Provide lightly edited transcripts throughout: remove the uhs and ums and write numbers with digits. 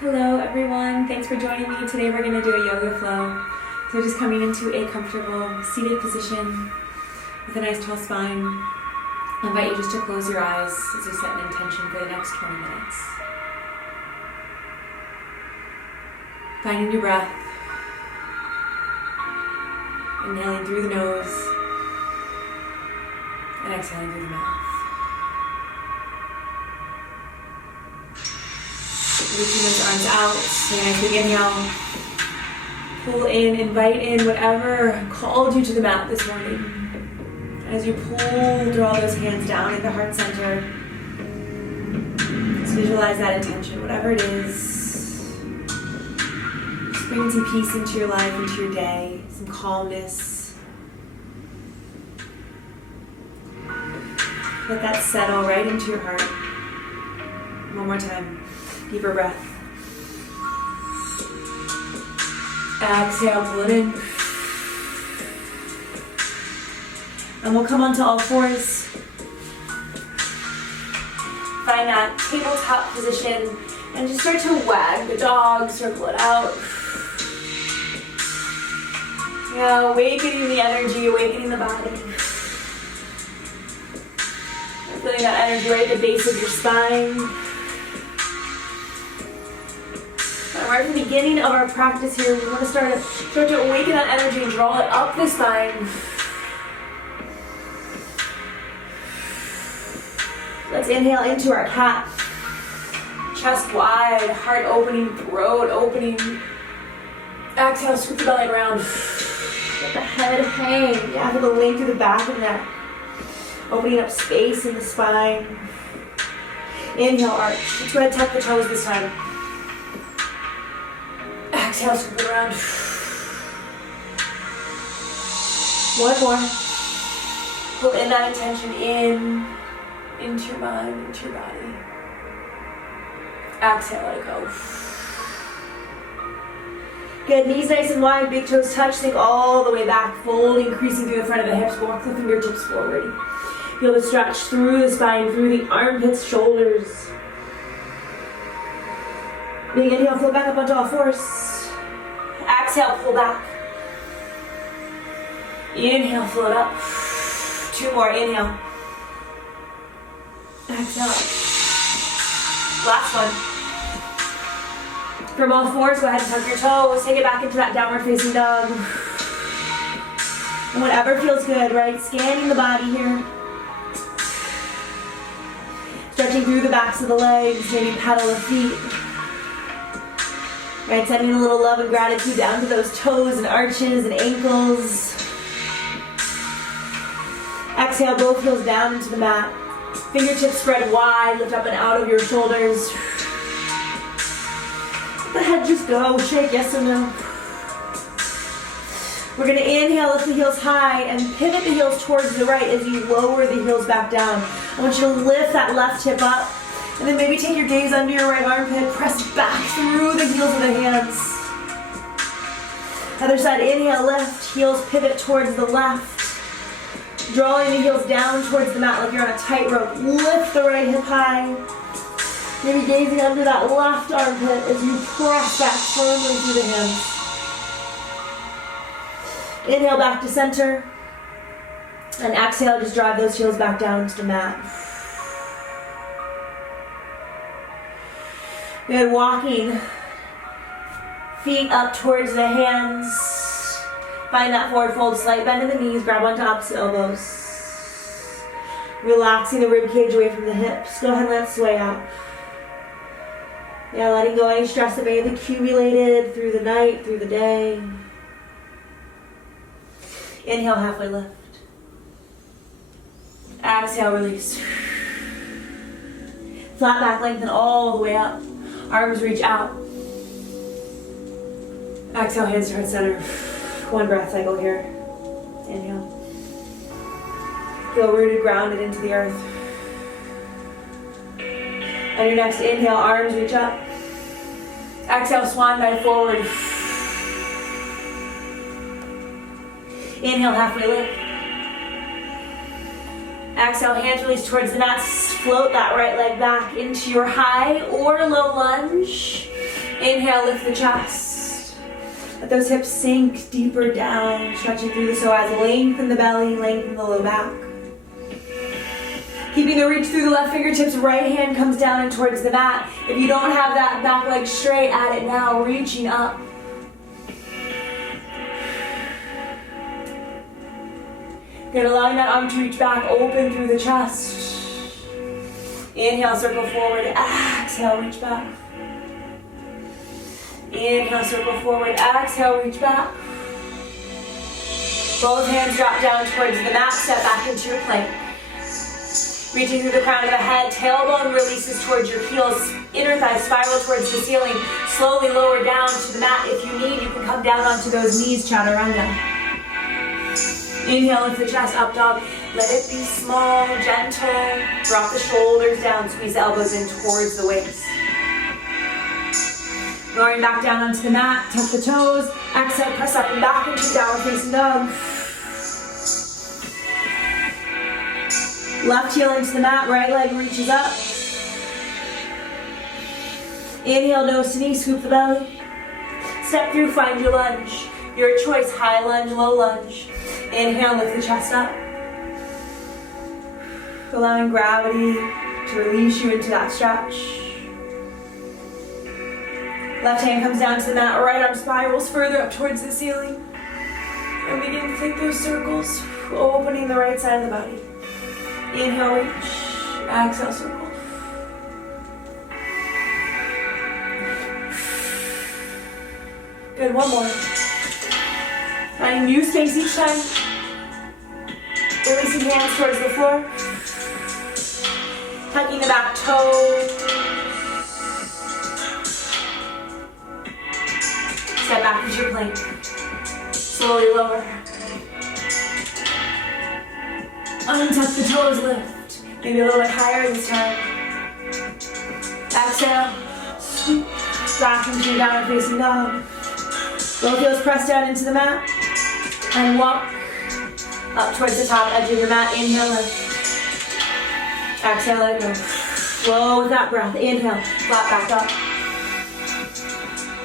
Hello everyone, thanks for joining me. Today we're going to do a yoga flow. So just coming into a comfortable seated position with a nice tall spine. I invite you just to close your eyes as we set an intention for the next 20 minutes. Finding your breath. Inhaling through the nose and exhaling through the mouth. Reaching those arms out, so nice big inhale. Pull in, invite in whatever called you to the mat this morning. As you pull, draw those hands down at the heart center. Just visualize that intention, whatever it is. Just bring some peace into your life, into your day, some calmness. Let that settle right into your heart. One more time. Deeper breath. Exhale, pull it in. And we'll come onto all fours. Find that tabletop position and just start to wag the dog, circle it out. Yeah, awakening the energy, awakening the body. Feeling that energy right at the base of your spine. Right from the beginning of our practice here, we want to start to awaken that energy and draw it up the spine. Let's inhale into our cat. Chest wide, heart opening, throat opening. Exhale, scoop the belly around. Let the head hang. Yeah, feel the length through the back of the neck. Opening up space in the spine. Inhale, arch. Let's go ahead and tuck the toes this time. Exhale, scoop it around. One more. Pull in that intention into your mind, into your body. Exhale, let it go. Good, knees nice and wide, big toes touch, sink all the way back, folding, creasing through the front of the hips, walk the fingertips forward. Feel the stretch through the spine, through the armpits, shoulders. Big inhale, float back up onto all fours. Exhale, pull back. Inhale, float up. Two more, inhale. Exhale. Last one. From all fours, go ahead and tuck your toes. Take it back into that downward facing dog. And whatever feels good, right? Scanning the body here. Stretching through the backs of the legs, maybe pedal the feet. Right, sending a little love and gratitude down to those toes and arches and ankles. Exhale, both heels down into the mat. Fingertips spread wide, lift up and out of your shoulders. Let the head just go, shake yes or no. We're gonna inhale, lift the heels high and pivot the heels towards the right as you lower the heels back down. I want you to lift that left hip up. And then maybe take your gaze under your right armpit, press back through the heels of the hands. Other side, inhale, lift, heels pivot towards the left. Drawing the heels down towards the mat like you're on a tightrope. Lift the right hip high. Maybe gazing under that left armpit as you press back firmly through the hands. Inhale back to center. And exhale, just drive those heels back down into the mat. Good, walking feet up towards the hands. Find that forward fold, slight bend in the knees, grab onto opposite elbows. Relaxing the rib cage away from the hips. Go ahead and let it sway out. Yeah, letting go any stress that may have accumulated through the night, through the day. Inhale, halfway lift. Exhale, release. Flat back, lengthen all the way up. Arms reach out. Exhale, hands to heart center. One breath cycle here. Inhale. Feel rooted, grounded into the earth. On your next inhale, arms reach up. Exhale, swan dive forward. Inhale, halfway lift. Exhale, hands release towards the mat. Float that right leg back into your high or low lunge. Inhale, lift the chest. Let those hips sink deeper down, stretching through the psoas. Lengthen the belly, lengthen the low back. Keeping the reach through the left fingertips, right hand comes down and towards the mat. If you don't have that back leg straight, add it now, reaching up. Good, allowing that arm to reach back, open through the chest. Inhale, circle forward, exhale, reach back. Inhale, circle forward, exhale, reach back. Both hands drop down towards the mat, step back into your plank. Reaching through the crown of the head, tailbone releases towards your heels, inner thigh spiral towards the ceiling. Slowly lower down to the mat. If you need, you can come down onto those knees, chaturanga. Inhale, lift the chest, up dog. Let it be small, gentle. Drop the shoulders down, squeeze the elbows in towards the waist. Lowering back down onto the mat, tuck the toes. Exhale, press up and back into downward facing dog. Left heel into the mat, right leg reaches up. Inhale, nose to knee, scoop the belly. Step through, find your lunge. Your choice, high lunge, low lunge. Inhale, lift the chest up. Allowing gravity to release you into that stretch. Left hand comes down to the mat, right arm spirals further up towards the ceiling. And begin to take those circles, opening the right side of the body. Inhale, reach. Exhale, circle. Good, one more. Finding new space each time. Releasing hands towards the floor. Tucking the back toes. Step back into your plank. Slowly lower. Untuck the toes, lift. Maybe a little bit higher this time. Exhale. Scoop back into your downward facing dog. Both heels press down into the mat. And walk up towards the top edge of your mat. Inhale, lift. Exhale, let go. Flow with that breath. Inhale, flat back up.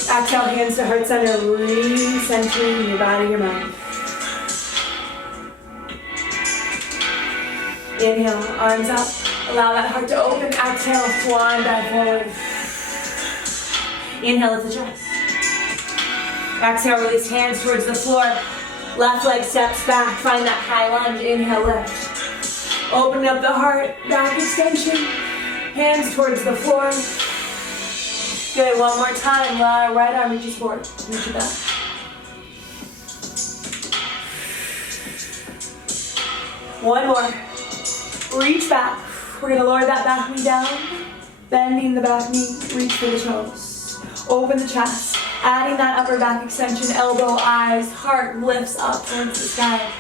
Exhale, hands to heart center, recentering your body, your mind. Inhale, arms up. Allow that heart to open. Exhale, swan dive forward. Inhale, lift the chest. Exhale, release hands towards the floor. Left leg steps back. Find that high lunge. Inhale, lift. Open up the heart, back extension. Hands towards the floor. Good, one more time. Right arm reaches forward. Reach it back. One more. Reach back. We're going to lower that back knee down. Bending the back knee. Reach for the toes. Open the chest. Adding that upper back extension. Elbow, eyes, heart lifts up towards the sky.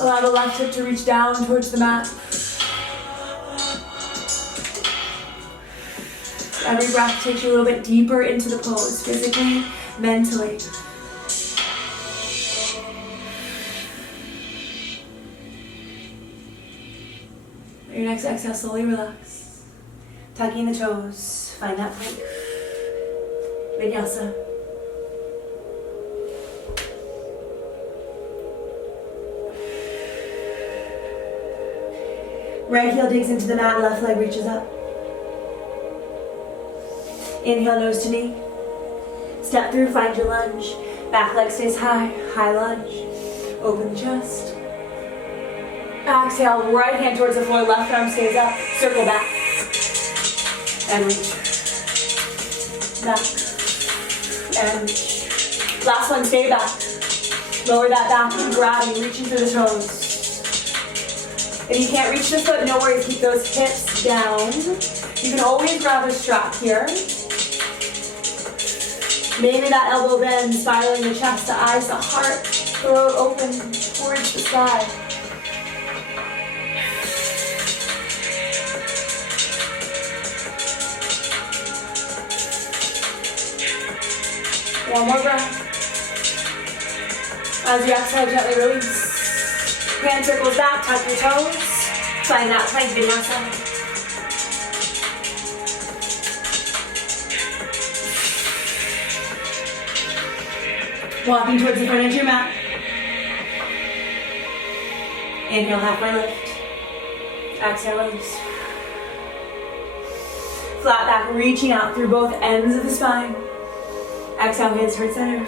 Allow the left hip to reach down towards the mat. Every breath takes you a little bit deeper into the pose, physically, mentally. Your next exhale, slowly relax. Tucking the toes, find that plank. Vinyasa. Right heel digs into the mat, left leg reaches up. Inhale, nose to knee. Step through, find your lunge. Back leg stays high, high lunge. Open the chest. Exhale, right hand towards the floor, left arm stays up. Circle back. And reach. Back. And reach. Last one, stay back. Lower that back and grabbing, reaching through the toes. If you can't reach the foot, no worries, keep those hips down. You can always grab a strap here. Maybe that elbow bend, spiraling the chest, the eyes, the heart, throat open towards the sky. One more breath. As you exhale, gently release. Hand circles back, tuck your toes. Find that plank vinyasa. Walking towards the front edge of your mat. Inhale, halfway lift. Exhale, release. Flat back, reaching out through both ends of the spine. Exhale, hands towards center.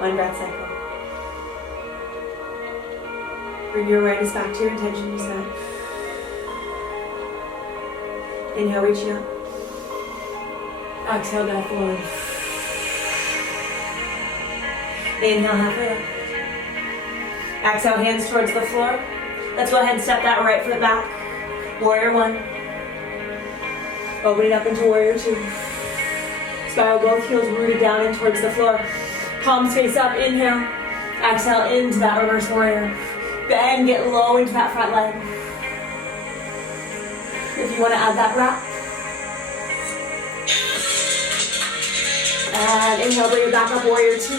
One breath cycle. Bring your awareness back to your intention you set. Inhale, reaching up. Exhale, dive forward. Inhale, halfway up. Exhale, hands towards the floor. Let's go ahead and step that right foot back. Warrior one. Opening up into warrior two. Spiral both heels rooted down and towards the floor. Palms face up, inhale. Exhale into that reverse warrior. Bend, get low into that front leg. If you want to add that wrap. And inhale, bring it back up, warrior two.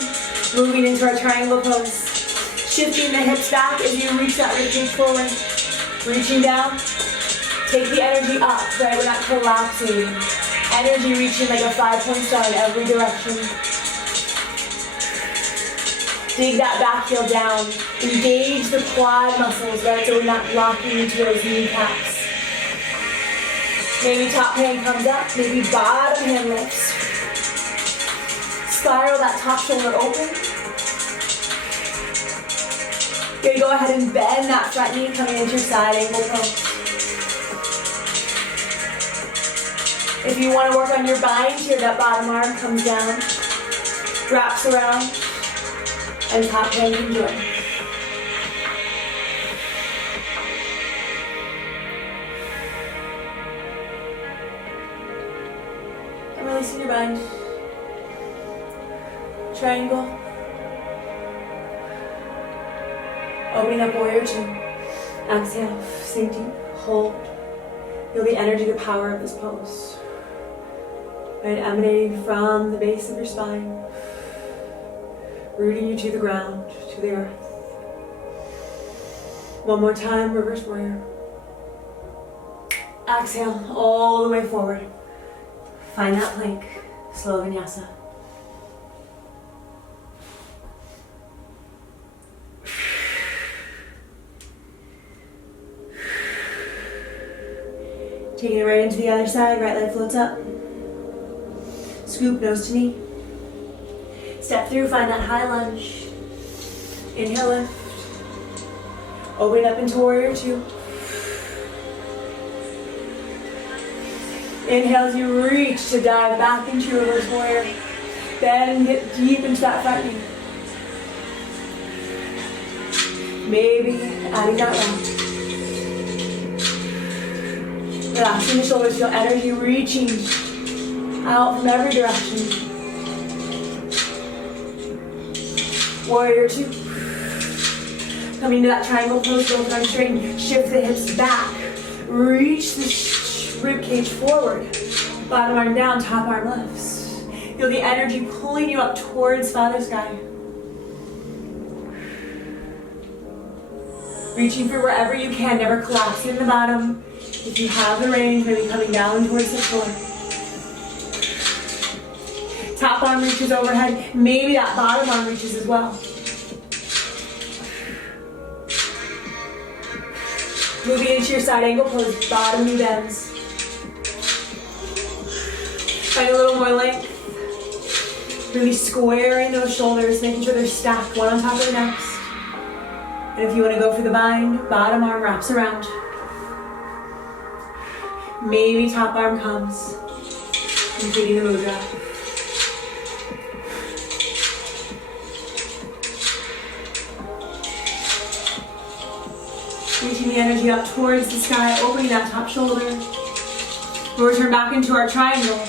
Moving into our triangle pose. Shifting the hips back as you reach that ribcage forward. Reaching down. Take the energy up, right? We're not collapsing. Energy reaching like a 5-point star in every direction. Dig that back heel down. Engage the quad muscles, right? So we're not locking into those kneecaps. Maybe top hand comes up, maybe bottom hand lifts. Spiral that top shoulder open. Okay, go ahead and bend that front knee coming into your side angle pose. If you want to work on your bind here, that bottom arm comes down, wraps around, and top hand can join. And releasing your bind. Triangle. Opening up warrior two. Exhale, sink deep, hold. Feel the energy, the power of this pose. Right, emanating from the base of your spine. Rooting you to the ground, to the earth. One more time, reverse warrior. Exhale, all the way forward. Find that plank, slow vinyasa. Taking it right into the other side, right leg floats up. Scoop, nose to knee. Step through, find that high lunge. Inhale, lift. Open up into warrior two. Inhale as you reach to dive back into your reverse warrior. Then get deep into that front knee. Maybe adding that round. Relaxing the shoulders, feel energy reaching out from every direction. Warrior two. Coming to that triangle pose, both arms straighten. Shift the hips back. Reach the rib cage forward. Bottom arm down, top arm lifts. Feel the energy pulling you up towards Father Sky. Reaching for wherever you can, never collapsing in the bottom. If you have the range, maybe coming down towards the floor. Top arm reaches overhead. Maybe that bottom arm reaches as well. Moving into your side angle pose, bottom knee bends. Find a little more length. Really squaring those shoulders, making sure they're stacked one on top of the next. And if you want to go for the bind, bottom arm wraps around. Maybe top arm comes, completing the mudra. Reaching the energy up towards the sky, opening that top shoulder. We'll return back into our triangle.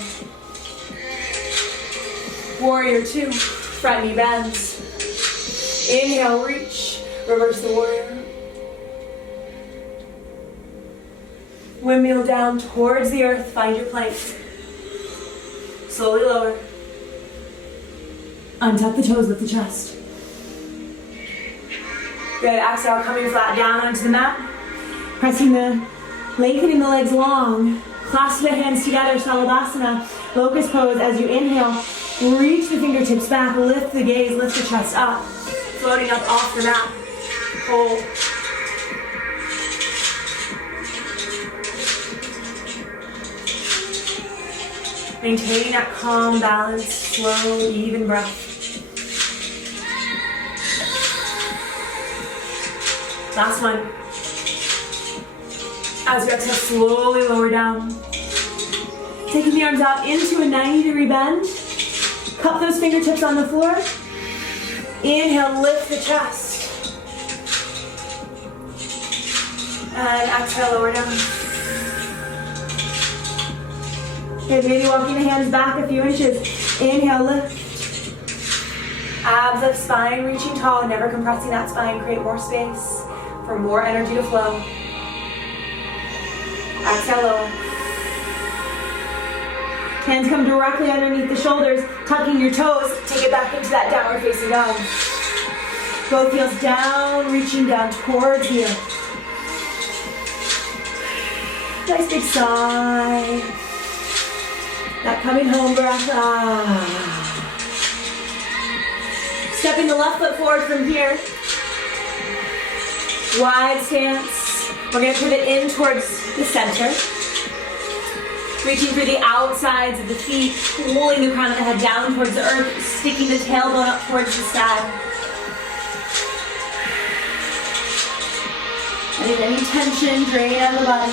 Warrior two, front knee bends. Inhale, reach, reverse the warrior. Windmill down towards the earth, find your plank. Slowly lower. Untuck the toes, lift the chest. Good, exhale, coming flat down onto the mat. Lengthening the legs long. Clasp the hands together, Salabhasana. Locust pose as you inhale. Reach the fingertips back, lift the gaze, lift the chest up. Floating up off the mat. Hold. Maintaining that calm, balanced, slow, even breath. Last one. As you exhale, slowly lower down. Taking the arms out into a 90-degree bend. Cup those fingertips on the floor. Inhale, lift the chest. And exhale, lower down. Okay, maybe walking the hands back a few inches. Inhale, lift. Abs up, spine reaching tall, never compressing that spine. Create more space for more energy to flow. Exhale, lower. Hands come directly underneath the shoulders, tucking your toes. Take it back into that downward facing dog. Both heels down, reaching down towards you. Nice big sigh. That coming home breath. Stepping the left foot forward from here. Wide stance. We're going to pivot in towards the center. Reaching for the outsides of the feet, pulling the crown of the head down towards the earth, sticking the tailbone up towards the sky. And if any tension, drain out of the body.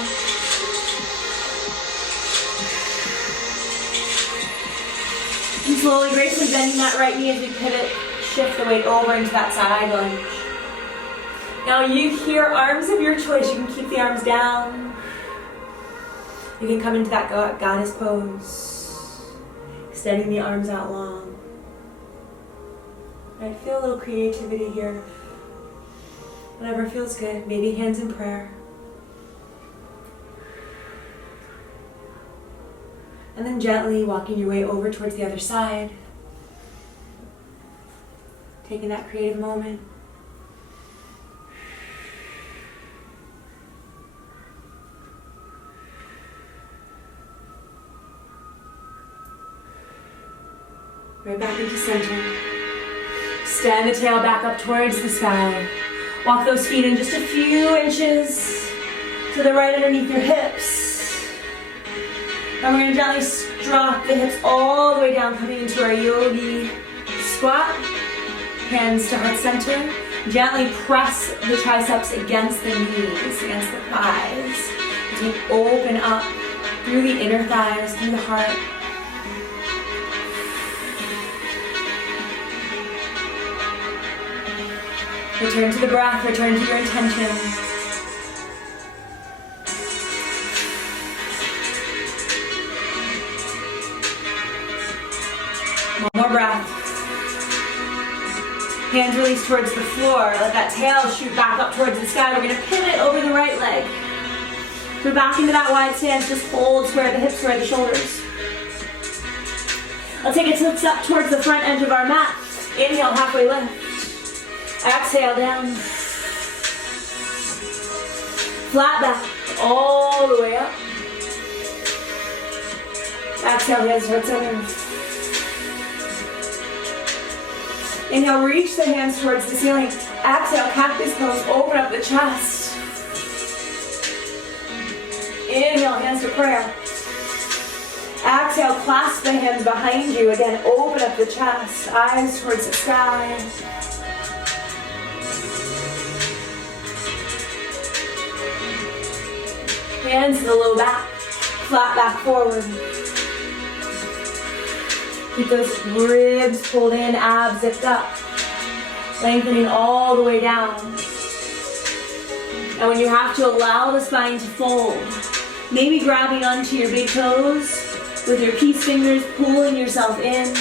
And slowly, gracefully bending that right knee as we pivot, shift the weight over into that side lunge. Now you hear arms of your choice. You can keep the arms down. You can come into that goddess pose, extending the arms out long. I feel a little creativity here. Whatever feels good, maybe hands in prayer. And then gently walking your way over towards the other side. Taking that creative moment. Right back into center. Extend the tail back up towards the sky. Walk those feet in just a few inches to the right underneath your hips. And we're going to gently drop the hips all the way down, coming into our yogi squat. Hands to heart center. Gently press the triceps against the knees, against the thighs. As we open up through the inner thighs, through the heart. Return to the breath, return to your intention. One more breath. Hands release towards the floor. Let that tail shoot back up towards the sky. We're going to pivot over the right leg. Go back into that wide stance. Just hold, square the hips, square the shoulders. Let's take a tilt step towards the front edge of our mat. Inhale, halfway lift. Exhale down. Flat back all the way up. Exhale, hands towards center. Inhale, reach the hands towards the ceiling. Exhale, cactus pose, open up the chest. Inhale, hands to prayer. Exhale, clasp the hands behind you. Again, open up the chest, eyes towards the sky. Hands to the low back, flat back forward. Keep those ribs pulled in, abs zipped up. Lengthening all the way down. And when you have to, allow the spine to fold. Maybe grabbing onto your big toes with your peace fingers, pulling yourself in.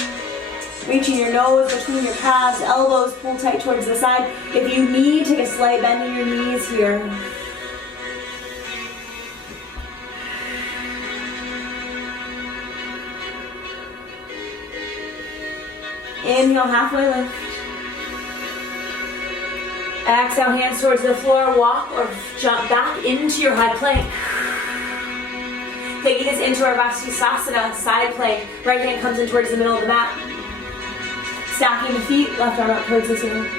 Reaching your nose between your calves, elbows pull tight towards the side. If you need, take a slight bend in your knees here. Inhale, halfway lift. Exhale, hands towards the floor. Walk or jump back into your high plank. Taking this into our Vasisthasana, side plank. Right hand comes in towards the middle of the mat. Stacking the feet, left arm up towards the ceiling.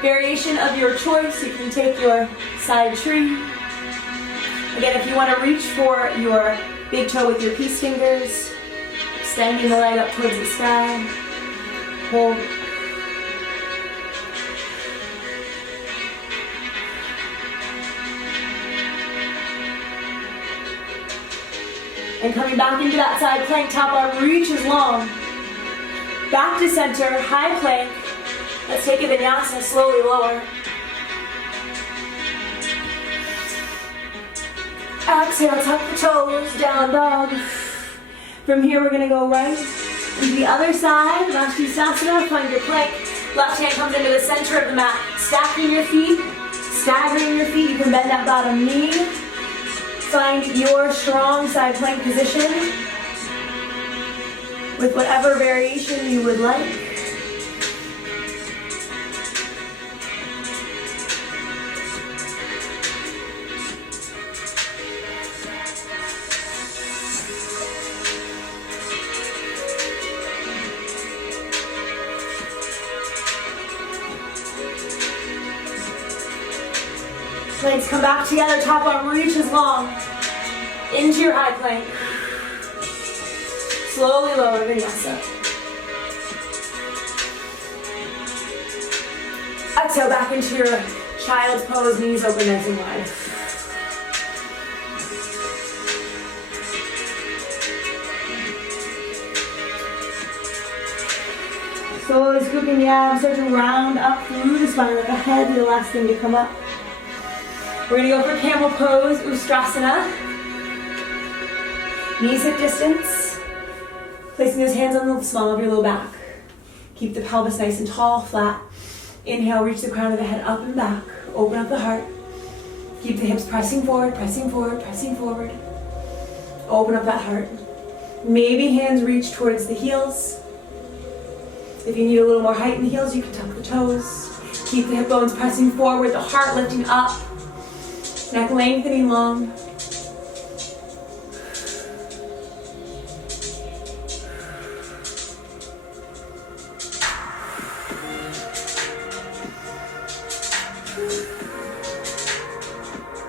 Variation of your choice, you can take your side tree. Again, if you want to reach for your big toe with your peace fingers, extending the leg up towards the sky, hold. And coming back into that side plank, top arm reaches long. Back to center, high plank. Let's take a vinyasa, slowly lower. Exhale, tuck the toes, down dog. From here, we're gonna go right into the other side. Vashisthasana, find your plank. Left hand comes into the center of the mat. Stacking your feet, staggering your feet. You can bend that bottom knee. Find your strong side plank position with whatever variation you would like. Legs come back together, top arm reaches long into your high plank. Slowly lower vinyasa. Exhale back into your child's pose, knees open nice and wide. Slowly scooping the abs, start to round up through the spine like a head, be the last thing to come up. We're going to go for camel pose, Ustrasana. Knees hip distance. Placing those hands on the small of your low back. Keep the pelvis nice and tall, flat. Inhale, reach the crown of the head up and back. Open up the heart. Keep the hips pressing forward, pressing forward, pressing forward. Open up that heart. Maybe hands reach towards the heels. If you need a little more height in the heels, you can tuck the toes. Keep the hip bones pressing forward, the heart lifting up. Neck lengthening long.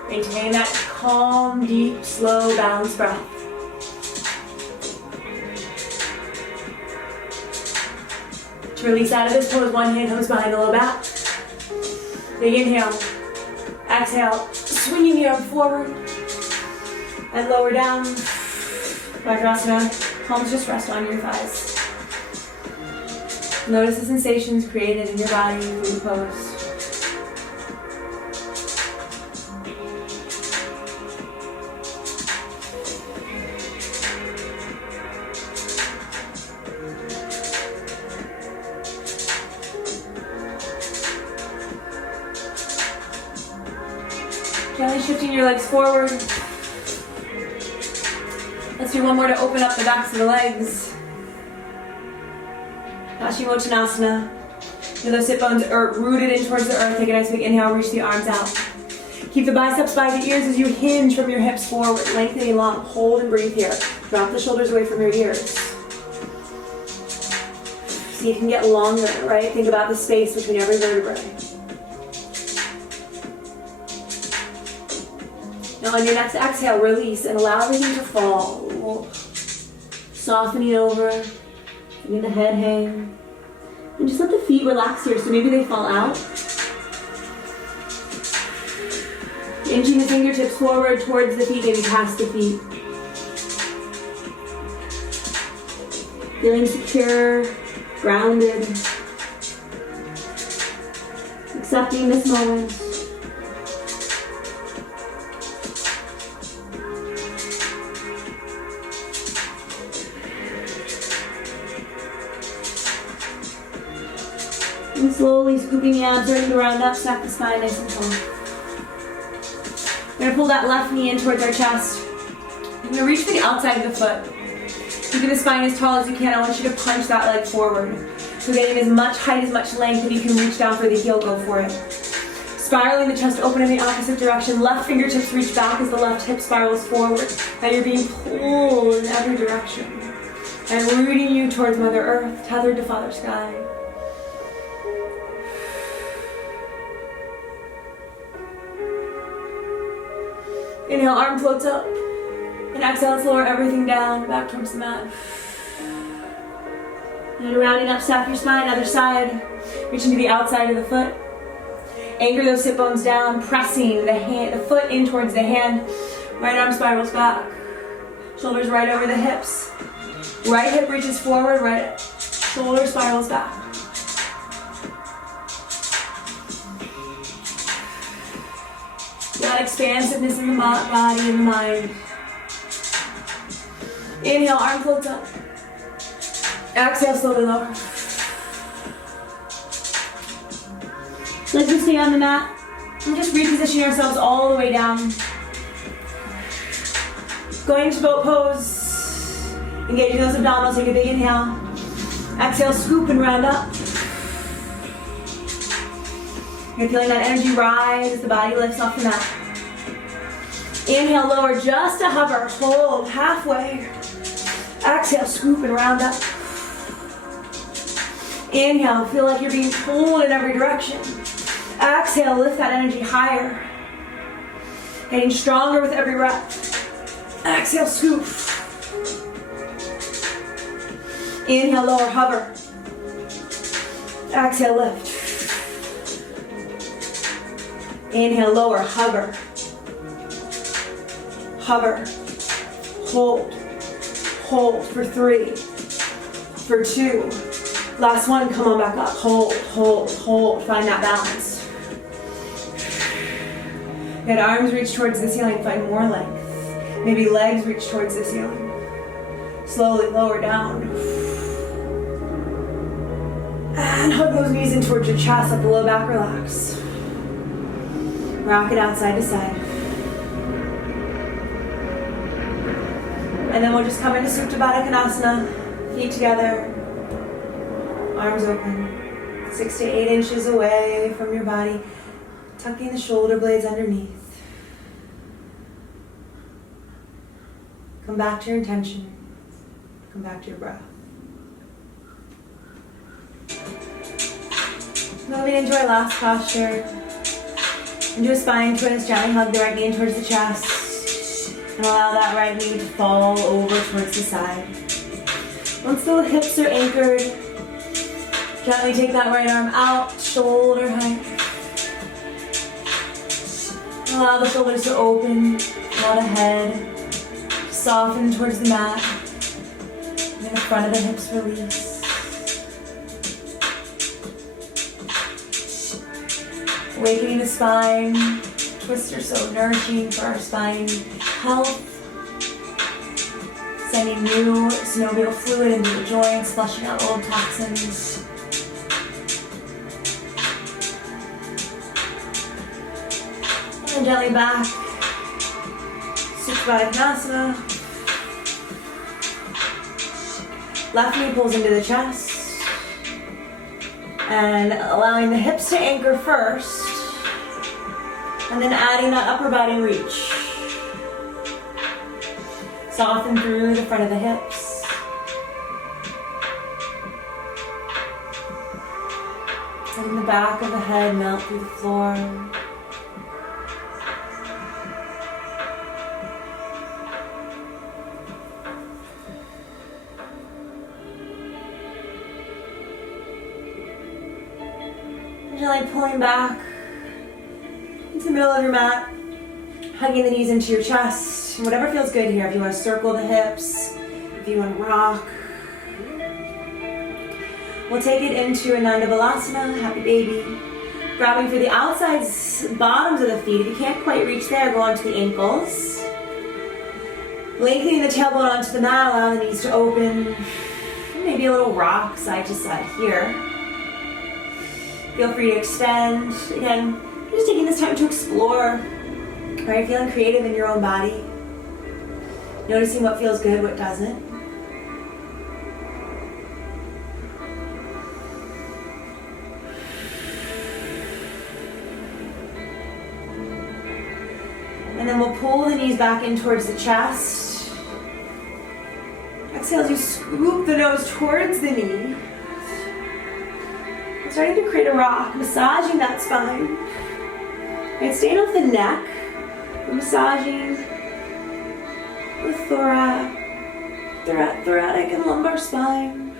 Maintain that calm, deep, slow, balanced breath. To release out of this pose, one hand comes behind the low back. Big inhale. Exhale. Swinging the arm forward and lower down. Vajrasana. Palms just rest on your thighs. Notice the sensations created in your body through the pose. Gently shifting your legs forward. Let's do one more to open up the backs of the legs. Paschimottanasana. Those sit bones are rooted in towards the earth. Take a nice big inhale, reach the arms out. Keep the biceps by the ears as you hinge from your hips forward, lengthening long. Hold and breathe here. Drop the shoulders away from your ears. See if you can get longer, right? Think about the space between every vertebrae. Now on your next exhale, release and allow everything to fall. Softening over, letting the head hang. And just let the feet relax here, so maybe they fall out. Inching the fingertips forward towards the feet, maybe past the feet. Feeling secure, grounded. Accepting this moment. And slowly scooping the abs, starting to round up, stack the spine nice and tall. We're going to pull that left knee in towards our chest. You're going to reach for the outside of the foot. Keeping the spine as tall as you can. I want you to punch that leg forward. So getting as much height, as much length, and you can reach down for the heel, go for it. Spiraling the chest open in the opposite direction. Left fingertips reach back as the left hip spirals forward. Now you're being pulled in every direction. and rooting you towards Mother Earth, tethered to Father Sky. Inhale, arm floats up. And exhale, let's lower everything down, back towards the mat. And rounding up, stack your spine, other side. Reaching to the outside of the foot. Anchor those sit bones down, pressing the foot in towards the hand. Right arm spirals back. Shoulders right over the hips. Right hip reaches forward, right shoulder spirals back. That expansiveness in the body and the mind. Inhale, arm floats up. Exhale, slowly lower. Let's just stay on the mat and just reposition ourselves all the way down. Going to boat pose. Engaging those abdominals, take a big inhale. Exhale, scoop and round up. You're feeling that energy rise as the body lifts off the mat. Inhale, lower just to hover. Hold halfway. Exhale, scoop and round up. Inhale, feel like you're being pulled in every direction. Exhale, lift that energy higher. Getting stronger with every breath. Exhale, scoop. Inhale, lower, hover. Exhale, lift. Inhale, lower, hover. Hover. Hold. Hold for 3. For 2. Last one, come on back up. Hold, hold, hold. Find that balance. Good, arms reach towards the ceiling, find more length. Maybe legs reach towards the ceiling. Slowly lower down. And hug those knees in towards your chest, let the low back relax. Rock it out side to side. And then we'll just come into Supta Baddha Konasana, feet together, arms open, 6 to 8 inches away from your body, tucking the shoulder blades underneath. Come back to your intention. Come back to your breath. Moving into our last posture. Into a spine twist, gently hug the right knee in towards the chest. And allow that right knee to fall over towards the side. Once the hips are anchored, gently take that right arm out, shoulder height. Allow the shoulders to open, allow the head soften towards the mat. And the front of the hips release. Awakening the spine. Twists are so nourishing for our spine health. Sending new synovial fluid into the joints, flushing out old toxins. And gently back. Supta Baddha Konasana. Left knee pulls into the chest. And allowing the hips to anchor first. And then adding that upper body reach. Soften through the front of the hips. Letting the back of the head melt through the floor. And gently pulling back into the middle of your mat, hugging the knees into your chest. Whatever feels good here. If you want to circle the hips, if you want to rock. We'll take it into Ananda Balasana, happy baby. Grabbing for the outsides, bottoms of the feet. If you can't quite reach there, go onto the ankles. Lengthening the tailbone onto the mat, allow the knees to open. Maybe a little rock side to side here. Feel free to extend. Again, just taking this time to explore. Are you feeling creative in your own body? Noticing what feels good, what doesn't. And then we'll pull the knees back in towards the chest. Exhale as you swoop the nose towards the knee. I'm starting to create a rock, massaging that spine. And staying off the neck, massaging the thoracic and lumbar spine.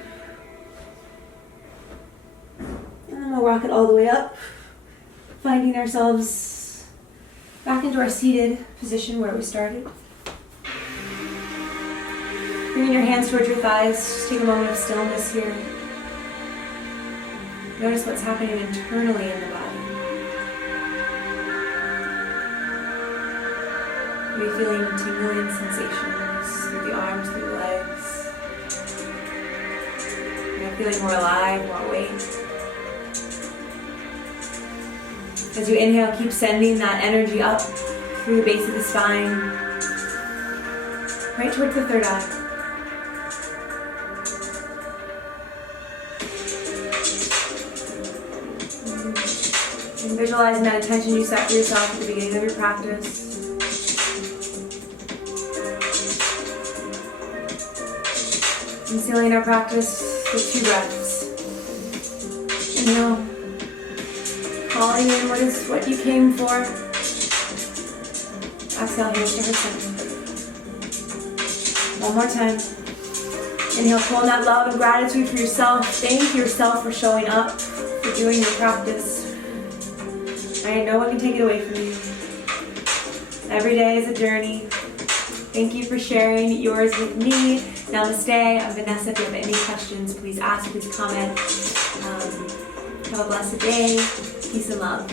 And then we'll rock it all the way up, finding ourselves back into our seated position where we started. Bringing your hands towards your thighs, just take a moment of stillness here. Notice what's happening internally in the body. Are you feeling tingling sensations through the arms, through the legs? Are you feeling more alive, more awake? As you inhale, keep sending that energy up through the base of the spine, right towards the third eye. And visualize that intention you set for yourself at the beginning of your practice. And sealing our practice with 2 breaths. Inhale. Calling in what you came for. Exhale, hands to heart center. One more time. Inhale, pulling that love and gratitude for yourself. Thank yourself for showing up, for doing your practice. Right? No one can take it away from you. Every day is a journey. Thank you for sharing yours with me. Namaste. I'm Vanessa. If you have any questions, please ask, please comment. Have a blessed day. Peace and love.